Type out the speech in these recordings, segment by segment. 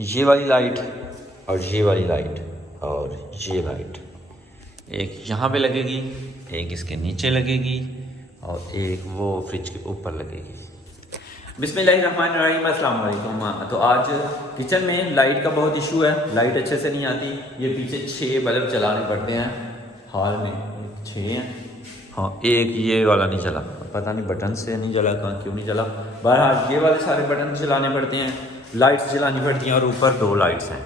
ये वाली लाइट और ये वाली लाइट और ये लाइट एक यहाँ पे लगेगी, एक इसके नीचे लगेगी और एक वो फ्रिज के ऊपर लगेगी। बिस्मिल्लाहिर्रहमानिर्रहीम, अस्सलाम वालेकुम। तो आज किचन में लाइट का बहुत इशू है, लाइट अच्छे से नहीं आती। ये पीछे 6 बल्ब चलाने पड़ते हैं, हॉल में 6 हैं। हाँ, एक ये वाला नहीं चला, पता नहीं बटन से नहीं जला, कहाँ क्यों नहीं जला। बहरहाल ये वाले सारे बटन चलाने पड़ते हैं, लाइट्स जलानी पड़ती हैं और ऊपर 2 लाइट्स हैं।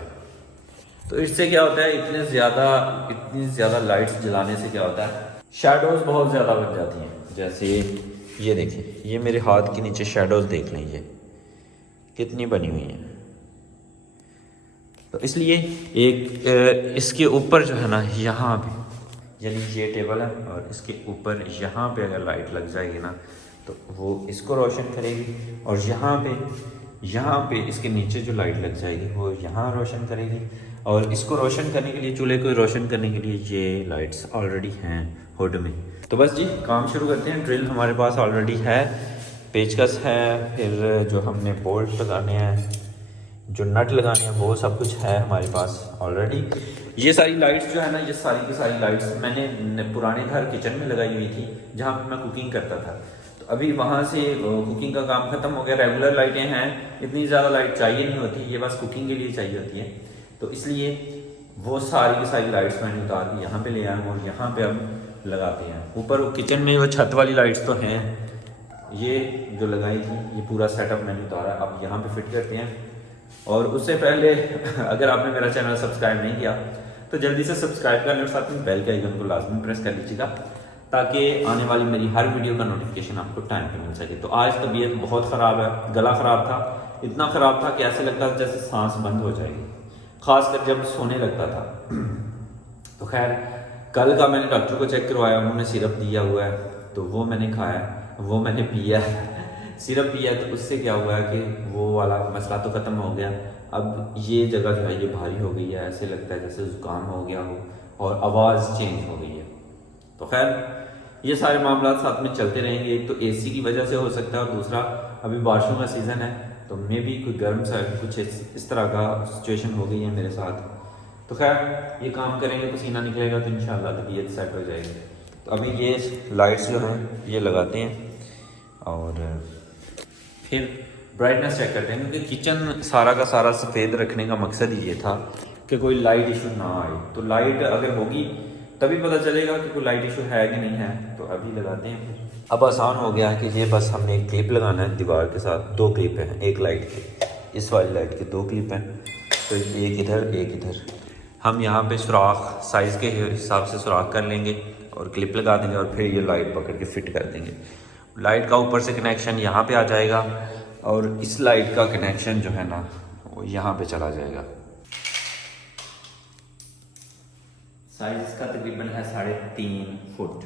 तो इससे क्या होता है, इतनी ज़्यादा लाइट्स जलाने से क्या होता है, शैडोज़ बहुत ज़्यादा बन जाती हैं। जैसे ये देखिए, ये मेरे हाथ के नीचे शैडोज़ देख लें, ये कितनी बनी हुई हैं। तो इसलिए इसके ऊपर जो है ना, यहाँ पे यानी ये टेबल है और इसके ऊपर यहाँ पे अगर लाइट लग जाएगी ना तो वो इसको रोशन करेगी, और यहाँ पे इसके नीचे जो लाइट लग जाएगी वो यहाँ रोशन करेगी। और इसको रोशन करने के लिए, चूल्हे को रोशन करने के लिए ये लाइट्स ऑलरेडी हैं हुड में। तो बस जी काम शुरू करते हैं। ड्रिल हमारे पास ऑलरेडी है, पेचकस है, फिर जो हमने बोल्ट लगाने हैं, जो नट लगाने हैं, वो सब कुछ है हमारे पास ऑलरेडी। ये सारी लाइट्स जो है ना, ये सारी की सारी लाइट्स मैंने पुराने घर किचन में लगाई हुई थी जहाँ पे मैं कुकिंग करता था। तो अभी वहाँ से कुकिंग का काम ख़त्म हो गया। रेगुलर लाइटें हैं, इतनी ज़्यादा लाइट चाहिए नहीं होती, ये बस कुकिंग के लिए चाहिए होती है। तो इसलिए वो सारी की सारी लाइट्स मैंने उतार के यहाँ पे ले आया हूँ और यहाँ पे हम लगाते हैं। ऊपर किचन में वो छत वाली लाइट्स तो हैं, ये जो लगाई थी, ये पूरा सेटअप मैंने उतारा, अब यहाँ पे फिट करते हैं। और उससे पहले अगर आपने मेरा चैनल सब्सक्राइब नहीं किया तो जल्दी से सब्सक्राइब कर लें और साथ में बेल के आइकन को लाजमी प्रेस कर लीजिएगा, ताकि आने वाली मेरी हर वीडियो का नोटिफिकेशन आपको टाइम पे मिल सके। तो आज तबीयत बहुत ख़राब है, गला ख़राब था, इतना ख़राब था कि ऐसे लगता था जैसे सांस बंद हो जाएगी, ख़ासकर जब सोने लगता था। तो खैर, कल का मैंने डॉक्टर को चेक करवाया, उन्होंने सिरप दिया हुआ है, तो वो मैंने खाया, वो मैंने पिया सिरप पिया। तो उससे क्या हुआ है कि वो वाला मसला तो ख़त्म हो गया। अब ये जगह जो है ये भारी हो गई है, ऐसे लगता है जैसे ज़ुकाम हो गया हो, और आवाज़ चेंज हो गई है। तो खैर, ये सारे मामला साथ में चलते रहेंगे। एक तो एसी की वजह से हो सकता है, और दूसरा अभी बारिशों का सीज़न है, तो मे भी कोई गर्म सा कुछ इस तरह का सिचुएशन हो गई है मेरे साथ। तो खैर, ये काम करेंगे, पसीना निकलेगा तो इंशाल्लाह तबीयत सेट हो जाएगी। तो अभी ये लाइट्स जो हैं ये लगाते हैं और फिर ब्राइटनेस चेक करते हैं, क्योंकि किचन सारा का सारा सफ़ेद रखने का मकसद ही ये था कि कोई लाइट इशू ना आए। तो लाइट अगर होगी तभी पता चलेगा कि कोई लाइट इशू है कि नहीं है। तो अभी लगाते हैं। फिर अब आसान हो गया है कि ये बस हमने एक क्लिप लगाना है दीवार के साथ, 2 क्लिप हैं एक लाइट की, इस वाली लाइट की 2 क्लिप हैं, तो एक इधर एक इधर। हम यहाँ पे सुराख साइज़ के हिसाब से सुराख कर लेंगे और क्लिप लगा देंगे, और फिर ये लाइट पकड़ के फिट कर देंगे। लाइट का ऊपर से कनेक्शन यहाँ पे आ जाएगा, और इस लाइट का कनेक्शन जो है ना वो यहाँ पे चला जाएगा। साइज इसका तकरीबन है 3.5 फुट।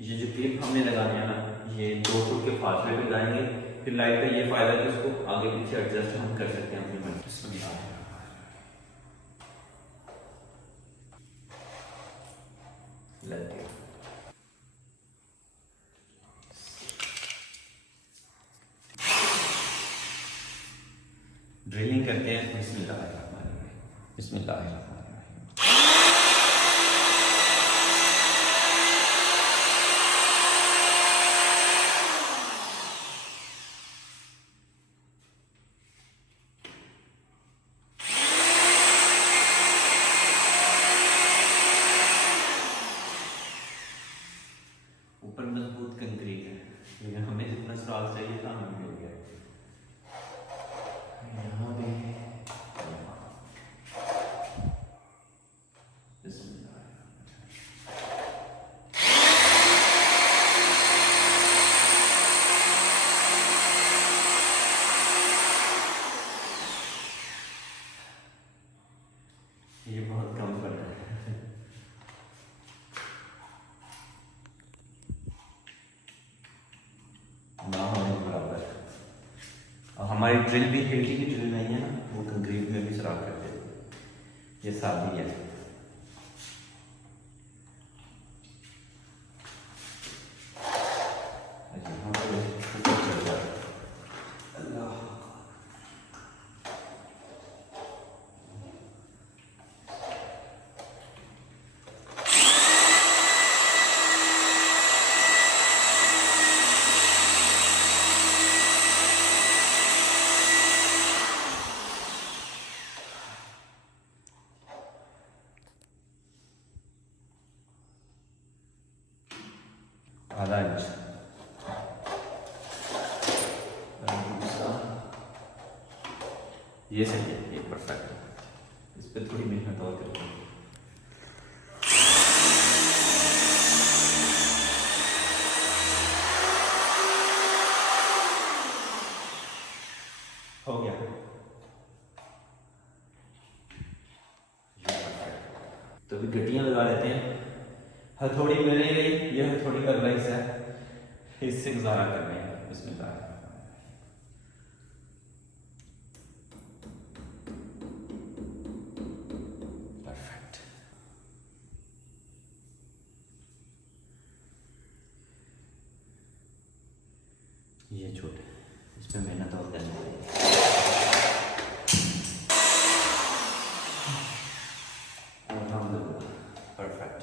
ये जो क्लिप हमने लगाने हैं ना, ये 2 फुट के फासले पे लगाएंगे। फिर लाइट का ये फ़ायदा है कि उसको आगे पीछे एडजस्ट हम कर सकते हैं अपनी मर्जी से। ड्रिलिंग करते हैं। बिस्मिल्लाह बिस्मिल्लाह। ऊपर मजबूत कंक्रीट है, लेकिन हमें जितना सुराख चाहिए था हमें मिल गया। यहाँ पे ये बहुत कम पड़ रहा है। ना होने के बराबर। और हमारी ड्रिल भी खिड़की की ड्रिल नहीं है ना, वो कंक्रीट में भी सुराख करते हैं। ये सादी है। आधा इंच। ये सही है, ये परफेक्ट है। इस पर थोड़ी मेहनत और करनी है। हो गया, तो भी गड्डियाँ लगा लेते हैं। हथौड़ी मिल नहीं रही, ये हथौड़ी का राइस है, इससे गुजारा करने हैं। इसमें परफेक्ट। ये छोटे, इसमें मेहनत और करनी है। परफेक्ट।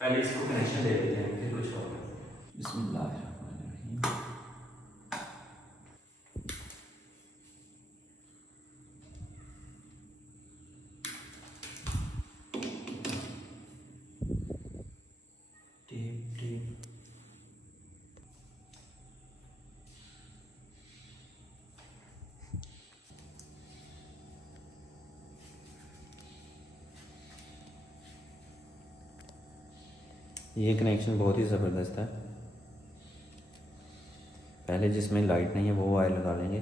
पहले इसको कनेक्शन दे देते हैं, फिर कुछ और। बिस्मिल्लाहिर्रहमानिर्रहीम। टेप टेप ये कनेक्शन बहुत ही ज़बरदस्त है। पहले जिसमें लाइट नहीं है वो वायर लगा लेंगे,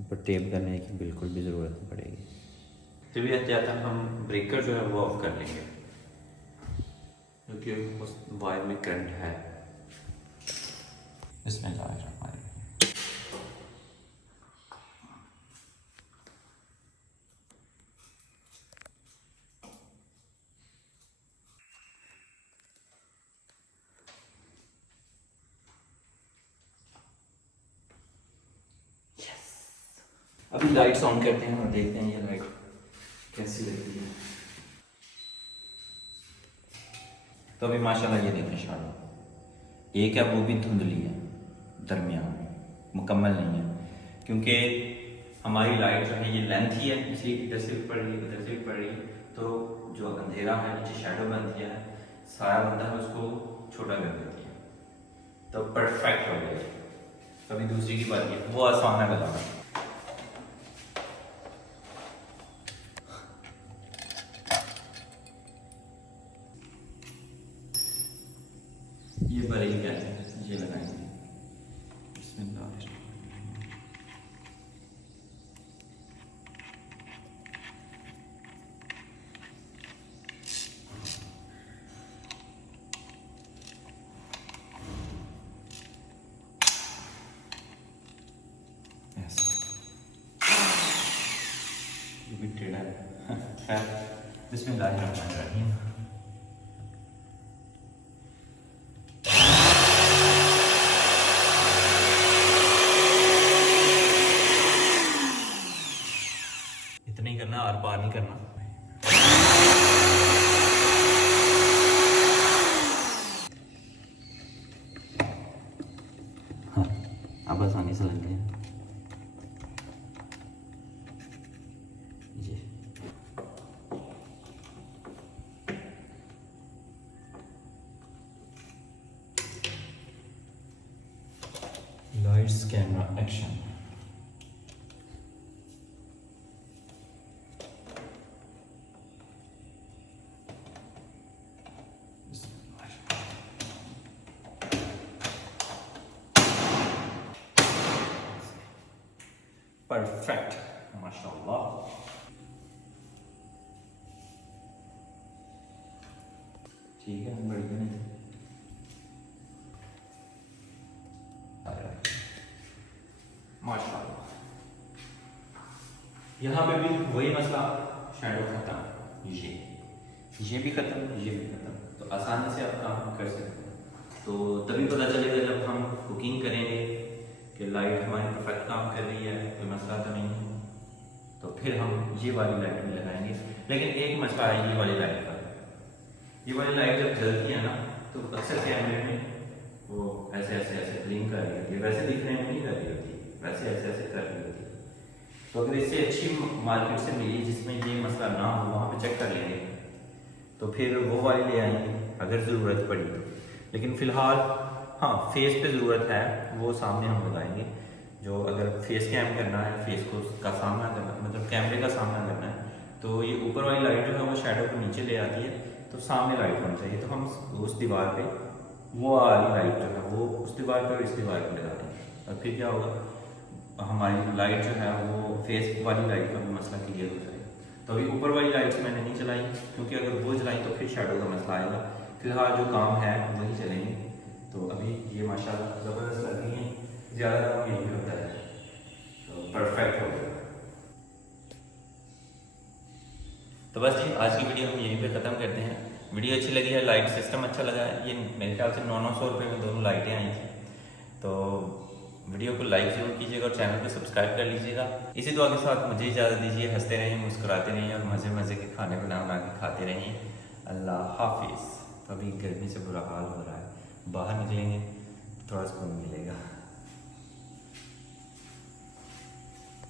ऊपर टेप करने की बिल्कुल भी ज़रूरत नहीं पड़ेगी। तो भी एहतियात हम ब्रेकर जो है वो ऑफ कर लेंगे, क्योंकि उस वायर में करंट है। इसमें जा रहा है अभी लाइट्स ऑन करते हैं और देखते हैं ये लाइट कैसी लगती है। तो अभी माशाल्लाह ये देखें शाला, एक है वो भी धुंधली है, दरमियान मुकम्मल नहीं है, क्योंकि हमारी लाइट जो है ये लेंथ ही है, इसलिए इधर से भी पड़ रही है उधर से भी पड़ रही है, तो जो अंधेरा है नीचे शेडो बनती है, साया बनता है उसको छोटा कर देती है। तो परफेक्ट हो गया। अभी दूसरी की बात है, वो आसान है बताना। ये बड़ी क्या है, ये लगाएंगे। ये भी टेढ़ा है। बिस्मिल्लाहिर्रहमानिर्रहीम। इतना ही करना, आर पार नहीं करना। हाँ, अब आसानी से लग गए। Lights, camera, action. Perfect, माशाल्लाह। ठीक है, बढ़िया नहीं माशाल्लाह। यहाँ पे भी वही मसला, शैडो खत्म, ये भी खत्म, ये भी खत्म, तो आसानी से आप काम कर सकते हैं। तो तभी पता चलेगा जब हम कुकिंग करेंगे कि लाइट हमारी परफेक्ट काम कर रही है, कोई मसला तो नहीं है। तो फिर हम ये वाली लाइट भी लगाएंगे। लेकिन एक मसला है ये वाली लाइट का। ये वाली लाइट जब जलती है ना तो अक्सर कैमरे में वो ऐसे ऐसे ऐसे ब्लिंक कर रही होती है, वैसे दिखने में नहीं कर रही होती, वैसे ऐसे ऐसे कर रही होती है। तो अगर इससे अच्छी मार्केट से मिली जिसमें ये मसला ना हो, वहाँ पे चेक कर लेंगे, तो फिर वो वाली ले आएंगे अगर ज़रूरत पड़ी तो। लेकिन फ़िलहाल हाँ, फेस पे ज़रूरत है, वो सामने हम लगाएंगे। जो अगर फेस कैम करना है, फेस को का सामना करना, मतलब कैमरे का सामना करना है, तो ये ऊपर वाली लाइट जो है वो शैडो को नीचे ले आती है, तो सामने लाइट होनी चाहिए। तो हम उस दीवार पे वो वाली लाइट जो है वो उस दीवार पे और इस दीवार पे लगा देंगे। और फिर क्या होगा, हमारी लाइट जो है वो फेस वाली लाइट का भी मसला क्लियर हो जाएगा। तो अभी ऊपर वाली लाइट मैंने नहीं चलाई, क्योंकि अगर वो चलाई तो फिर शैडो का मसला आएगा। फिलहाल जो काम है वही चलेंगे। तो अभी ये माशाल्लाह ज़बरदस्त लग रही है, ज़्यादा काम यही होता है, तो परफेक्ट हो गया। तो बस जी, आज की वीडियो हम यहीं पे ख़त्म करते हैं। वीडियो अच्छी लगी है, लाइट सिस्टम अच्छा लगा है, ये मेरे ख्याल से 900 रुपये में दोनों लाइटें आई थी। तो वीडियो को लाइक ज़रूर कीजिएगा और चैनल को सब्सक्राइब कर लीजिएगा। इसी दुआ के साथ मुझे इजाज़त दीजिए। हंसते रहें, मुस्कुराते रहें और मज़े मज़े के खाने बना बना के खाते रहें। अल्लाह हाफिज़। तो अभी गर्मी से बुरा हाल हो रहा है, बाहर निकलेंगे थोड़ा सुकून मिलेगा।